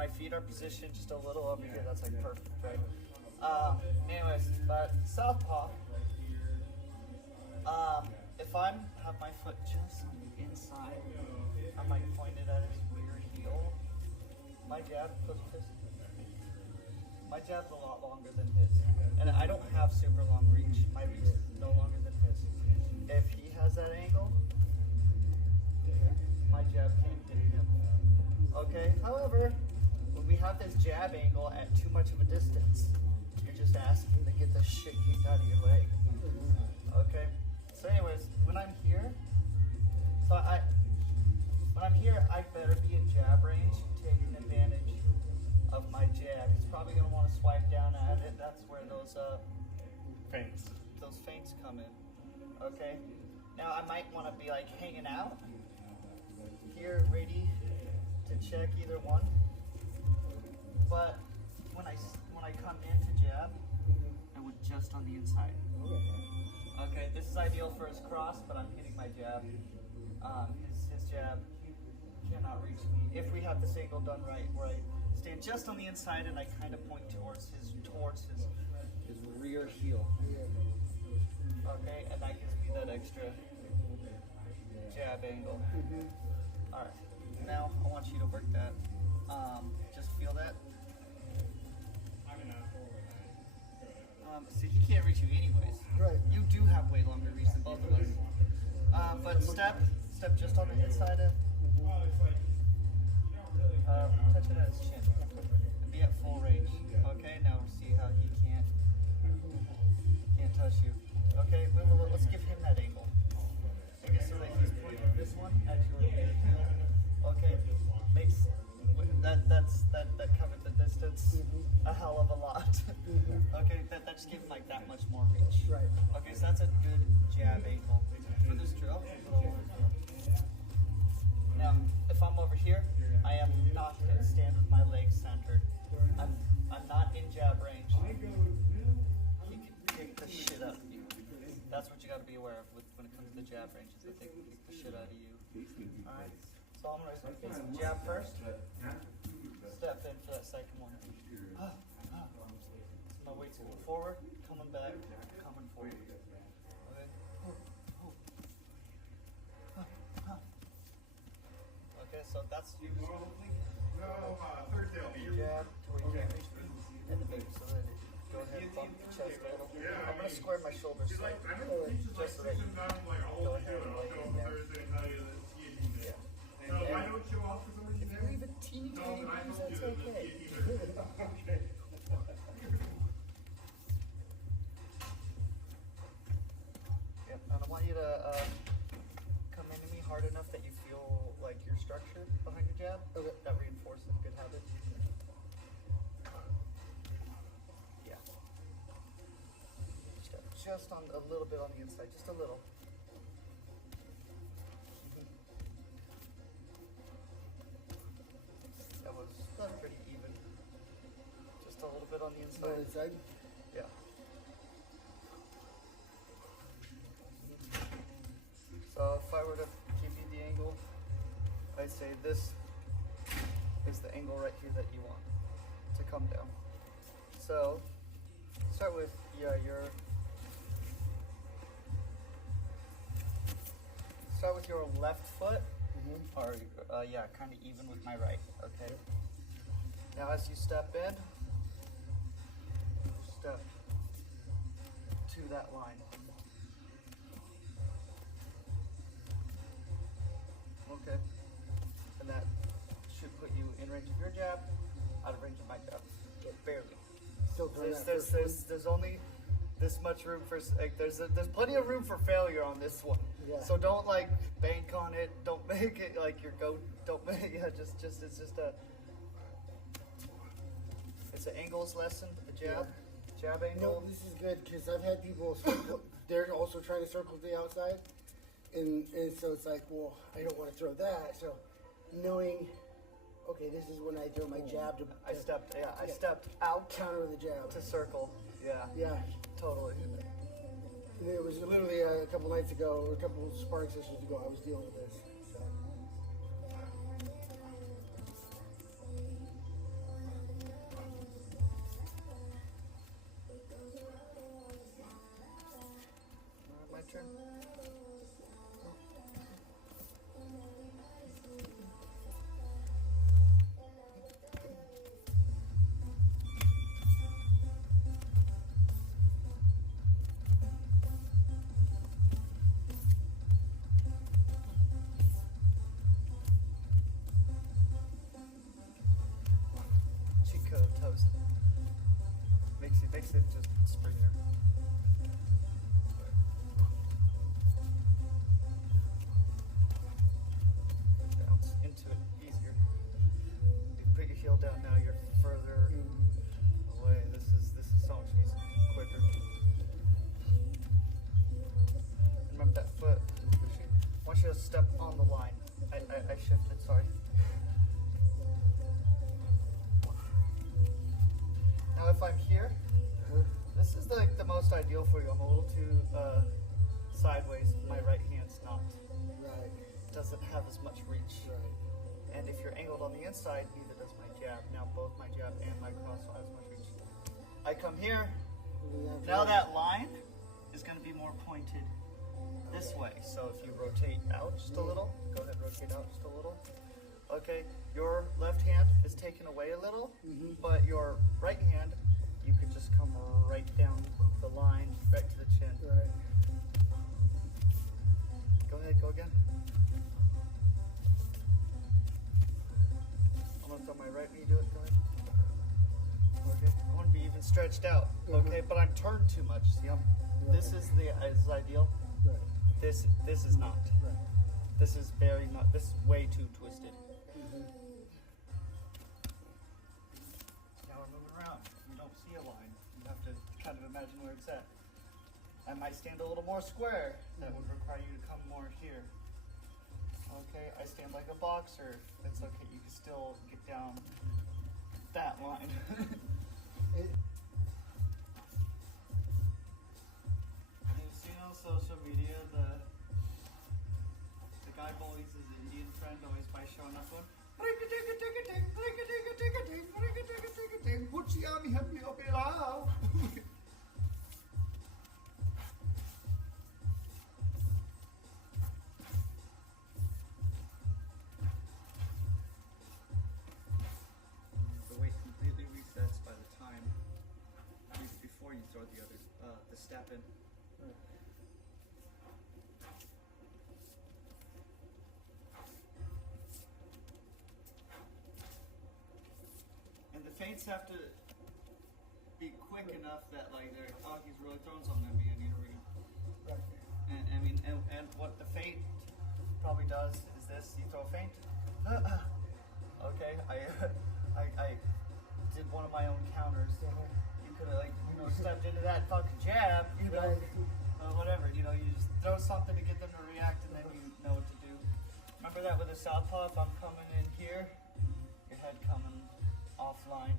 my feet are positioned just a little over here. That's like perfect, right? Anyways, but southpaw. If I have my foot just on the inside, I might point it at his weird heel. My jab, my jab's a lot longer than his, and I don't have super long reach. My reach is no longer than his. If he has that angle, my jab can't hit him. Okay. However, when we have this jab angle at too much of a distance, you're just asking to get the shit kicked out of your leg. Okay. So, anyways, when I'm here, I better be in jab range, taking advantage of my jab. He's probably gonna want to swipe down at it. That's where those feints come in. Okay. Now I might want to be like hanging out here, ready to check either one. But when I come into jab, I went just on the inside. Okay, this is ideal for his cross, but I'm hitting my jab. His jab cannot reach me. If we have this angle done right, where I stand just on the inside and I kind of point towards his rear heel. Okay, and that gives me that extra jab angle. All right, now I want you to work that. Just feel that. See, he can't reach you anyways. Right. You do have way longer reach than both of us. But step just on the inside of. Touch it at his chin. And be at full range. Okay, now see how he can't touch you. Okay, let's give him that angle. Make it so that he's pointing this one at your heel. Okay, makes that covered the distance a hell of a lot. Okay, that just gives him like that much more reach. Right. Okay, so that's a good jab angle for this drill. Now, if I'm over here, I am not going to stand with my legs centered. I'm not in jab range. He can kick the shit out of you. That's what you got to be aware of when it comes to the jab range, is that they can kick the shit out of you. Alright, so I'm going to raise my face. Jab first. Step in for that second one. So my weight's going forward, coming back, coming forward. Okay. Okay, so that's Thursday will be jab to where you can't reach me, and the big, so then go ahead and bump the chest a little. I'm going to square my shoulders slightly, just so that you can go ahead and lay in there. Yeah. And if you're even teeny tiny bit, that's okay. Yep, and I want you to come into me hard enough that you feel like your structure behind your jab. Okay. That reinforces a good habit. Yeah. Step just on a little bit on the inside, just a little. That's pretty even. Just a little bit on the inside. Yeah. So if I were to give you the angle, I'd say this is the angle right here that you want to come down. So start with your left foot, or kind of even with my right. Okay. Now as you step in, step to that line. Okay. And that should put you in range of your jab, out of range of my jab. Barely. Still There's only this much room for, like, there's plenty of room for failure on this one. Yeah. So don't like bank on it. Don't make it like your go. Don't make it's an angles lesson. The jab, jab angle. No, this is good because I've had people circle. They're also trying to circle to the outside, and so it's like, well, I don't want to throw that. So knowing, okay, this is when I throw my jab to. I stepped out counter the jab to circle. Yeah. Yeah. Totally. And it was literally a couple nights ago, or a couple sparring sessions ago, I was dealing with this. So. makes it just springier. Bounce into it easier. You put your heel down now, you're further away. This is so much easier, quicker. Remember that foot. I want you to step on the line. I shifted, sorry. Now if I'm here, this is like the most ideal for you. I'm a little too sideways. My right hand's not. Right. Doesn't have as much reach. Right. And if you're angled on the inside, neither does my jab. Now both my jab and my cross will have as much reach. I come here. Now that line is going to be more pointed this way. So if you rotate out just a little, go ahead, rotate out just a little. Okay, your left hand is taken away a little, but your right hand, you could just come right down the line, right to the chin. Right. Go ahead, go again. I'm gonna throw my right knee, do it, go ahead. Okay, I want to be even stretched out, okay, but I'm turned too much. See, this is ideal. Right. This is not. Right. This is very not. This is way too twisted. Now we're moving around. You don't see a line. You have to kind of imagine where it's at. I might stand a little more square. That would require you to come more here. Okay, I stand like a boxer. It's okay. You can still get down that line. You've seen on social media the guy bullies his Indian friend always by showing up with the weight completely resets by the time before you throw the other the step in. And the feints have to be quick enough that like they're he's really throwing something at me. I need a read. Right. And I mean, and what the feint probably does is this: you throw a feint. Okay, I did one of my own counters. You could have stepped into that fucking jab, whatever. You just throw something to get them to react, and then you know what to do. Remember that with a southpaw, if I'm coming in here, your head coming offline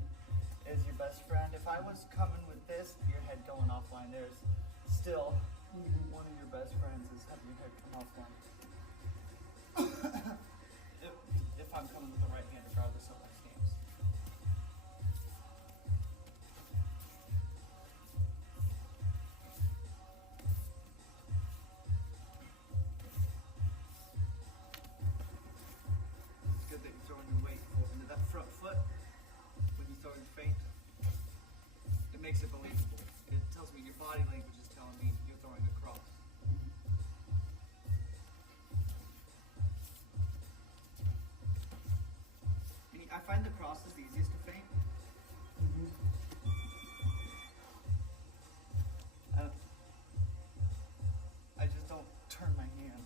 is your best friend. If I was coming with this, your head going offline, there's still one of your best friends is having your head come offline. if I'm coming with the right hand, regardless of my stance. It's good that you're throwing your weight into that front foot when you throw your feint. It makes it believable. It tells me your body language is telling me you're throwing across. I find the cross is the easiest to feint. I just don't turn my hand.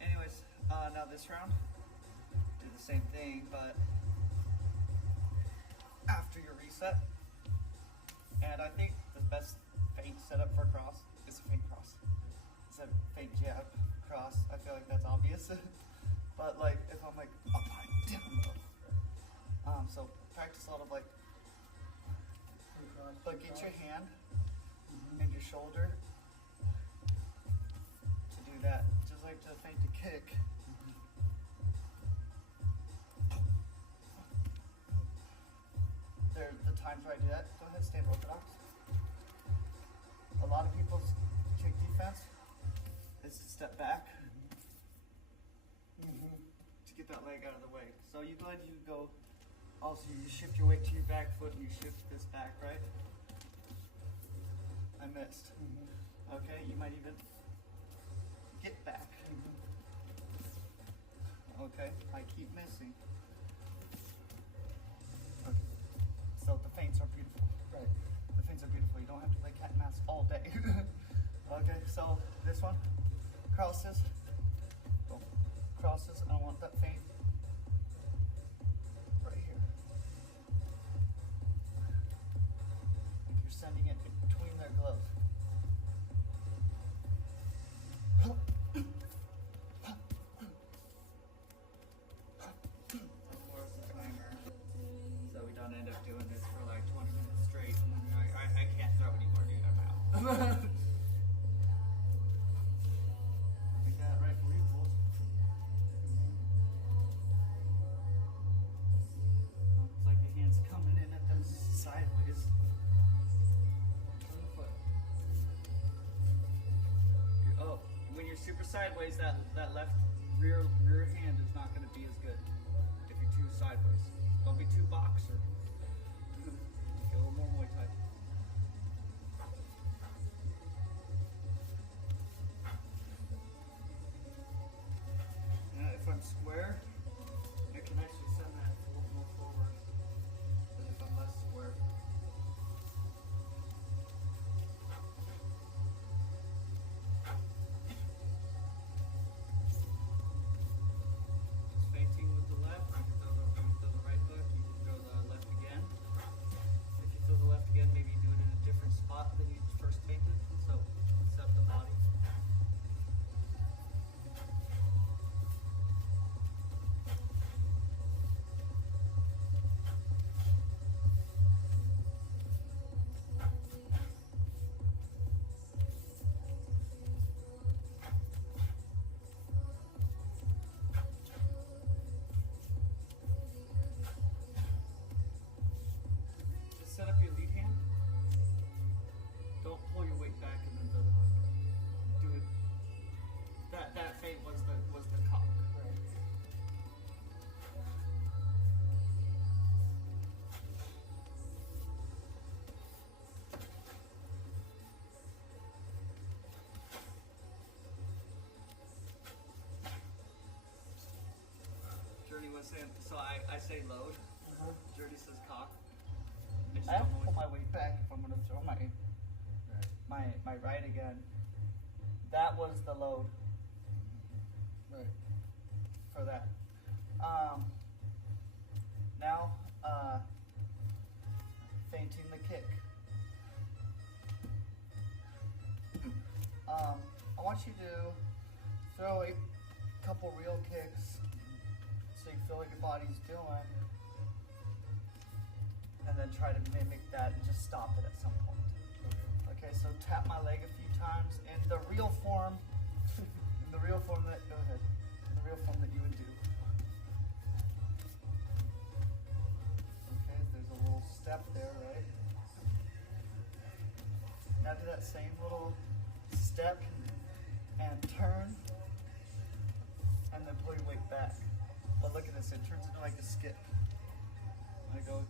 Anyways, now this round, do the same thing, but after your reset. And I think the best feint setup for cross is a feint cross. It's a feint jab cross. I feel like that's obvious. But like if I'm like up high, down low. So practice a lot of like, but get your hand and your shoulder to do that. Just like to feint to kick. There, the times where I do that, go ahead, stand orthodox. A lot of people's kick defense is to step back to get that leg out of the way. So you go ahead, you go, also you shift your weight to your back foot and you shift this back, right? I missed. Okay, you might even get back. Okay, I keep missing. Okay. So the feints are beautiful. Right. The feints are beautiful. You don't have to play cat and mouse all day. Okay, so this one, crosses. Boom. Crosses. I want that feint right here. If you're sending it between their gloves. So we don't end up doing this for like 20 minutes straight. And I can't throw anymore, dude. I'm out. Take that right for you, boys. Looks like the hand's coming in at them sideways. Turn the foot. Oh, when you're super sideways, that left rear hand is not going to be as good if you're too sideways. Don't be too boxer. Get a little more Muay Thai. If I'm square, I can actually send that a little more forward than if I'm less square. Just feinting with the left, you can throw the right hook, you can throw the left again. If you throw the left again, maybe do it in a different spot than you first feinted, so set up the body. Set up your lead hand. Don't pull your weight back and then throw the hook. Do it. That feint was the cock. Right. Journey was saying, so I say load. Uh-huh. Journey says cock. I I have don't pull my weight back if I'm gonna throw my right again. That was the load Right. for that. Now feinting the kick. I want you to throw a couple real kicks so you feel like your body's doing, and then try to mimic that and just stop it at some point. Okay, so tap my leg a few times in the real form, in the real form that, go ahead, in the real form that you would do. Okay, there's a little step there, right? Now do that same little step and turn, and then pull your weight back. But look at this, it turns into like a skip. I go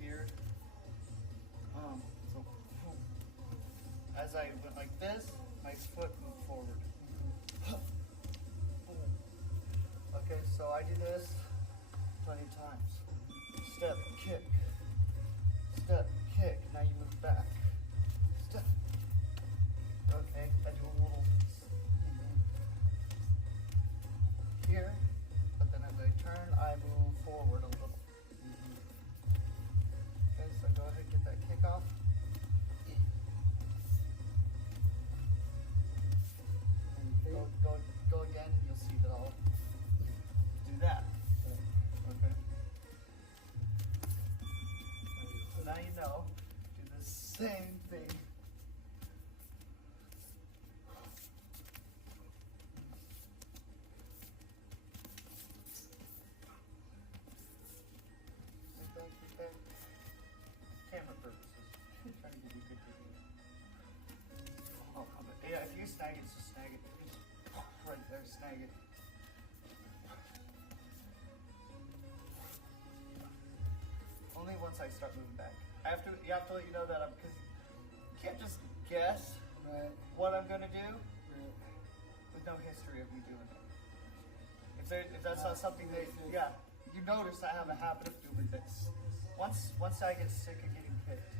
here. So boom. As I went like this, my foot moved forward. Boom. Okay, so I do this plenty of times. Step, kick. Step, kick. Now you move back. Step. Okay, I do a little here, but then as I turn, I move forward a little. Okay, so go ahead and get that kick off. And go again, you'll see that I'll do that. Okay. So now you know, do the same thing. Camera purposes. Trying to give you good video. Oh, yeah, if you snag it, just snag it. Just right there, snag it. Only once I start moving back. You have to let you know that because you can't just guess Right. what I'm gonna do Right. with no history of me doing it. If if that's not something that, yeah, you notice I have a habit of doing this. Once I get sick of getting kicked,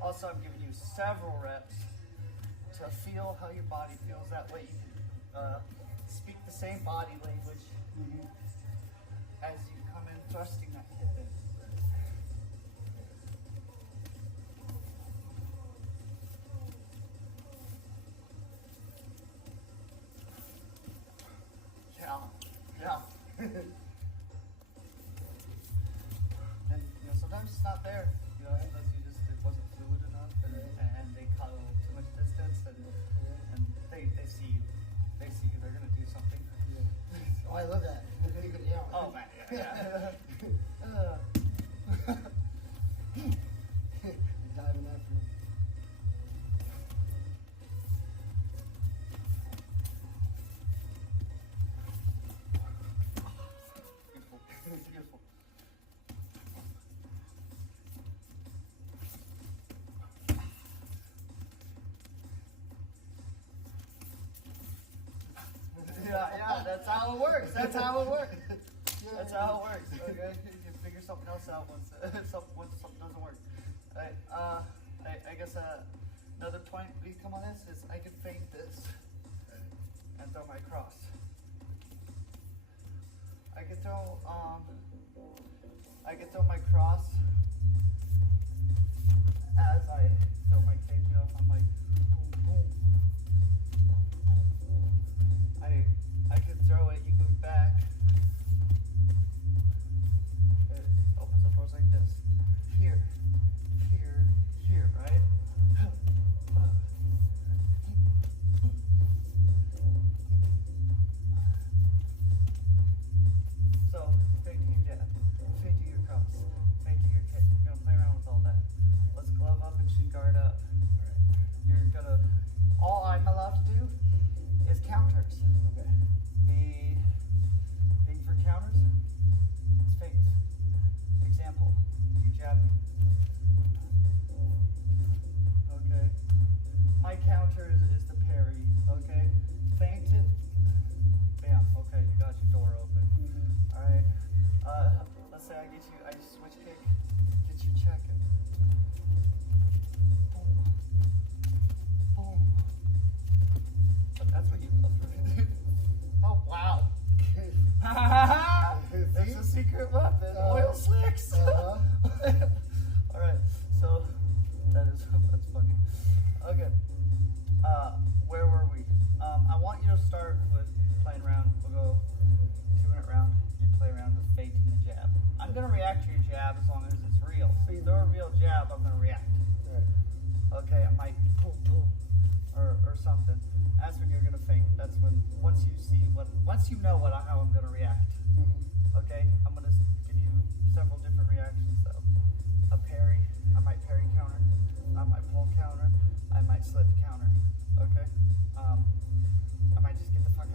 also I'm giving you several reps to feel how your body feels. That way you can speak the same body language as you come in thrusting that hip in. Yeah. And sometimes it's not there. Unless it wasn't fluid enough, and they cut too much distance, and they see you. They see you. They're gonna do something. Oh, I love that. Oh man, yeah. Diving after him. Beautiful. Yeah, that's how it works. That's how it works. That's how it works. Okay, you figure something else out once something doesn't work. Right. I guess another point we come on this is I can feint this and throw my cross. I can throw my cross as I throw my kick. I'm like boom, boom, boom. I can throw it. You move back. It opens up doors like this. Here, right? So, feinting your jab, feinting your cross, feinting your kick. You're gonna play around with all that. Let's glove up and shin guard up. All I'm allowed to do is counters. Okay. The thing for counters is feints. Example, you jab me. Okay. My counter is the parry. Okay. Feint it. Bam. Okay, you got your door open. Alright. Let's say I switch kick, get you checking. Boom. Boom. But that's what you love, right? Oh wow. That's a secret weapon. Oil slicks. Alright, so that's funny. Okay. Where were we? I want you to start with playing around. We'll go 2-minute round. You play around with feinting the jab. I'm gonna react to your jab as long as it's real. So you throw a real jab, I'm gonna react. Okay, I might pull or something. That's when you're gonna feint. That's when once you know how I'm gonna react. Okay, I'm gonna give you several different reactions though. A parry, I might parry counter, I might pull counter, I might slip counter. Okay, I might just get the fuck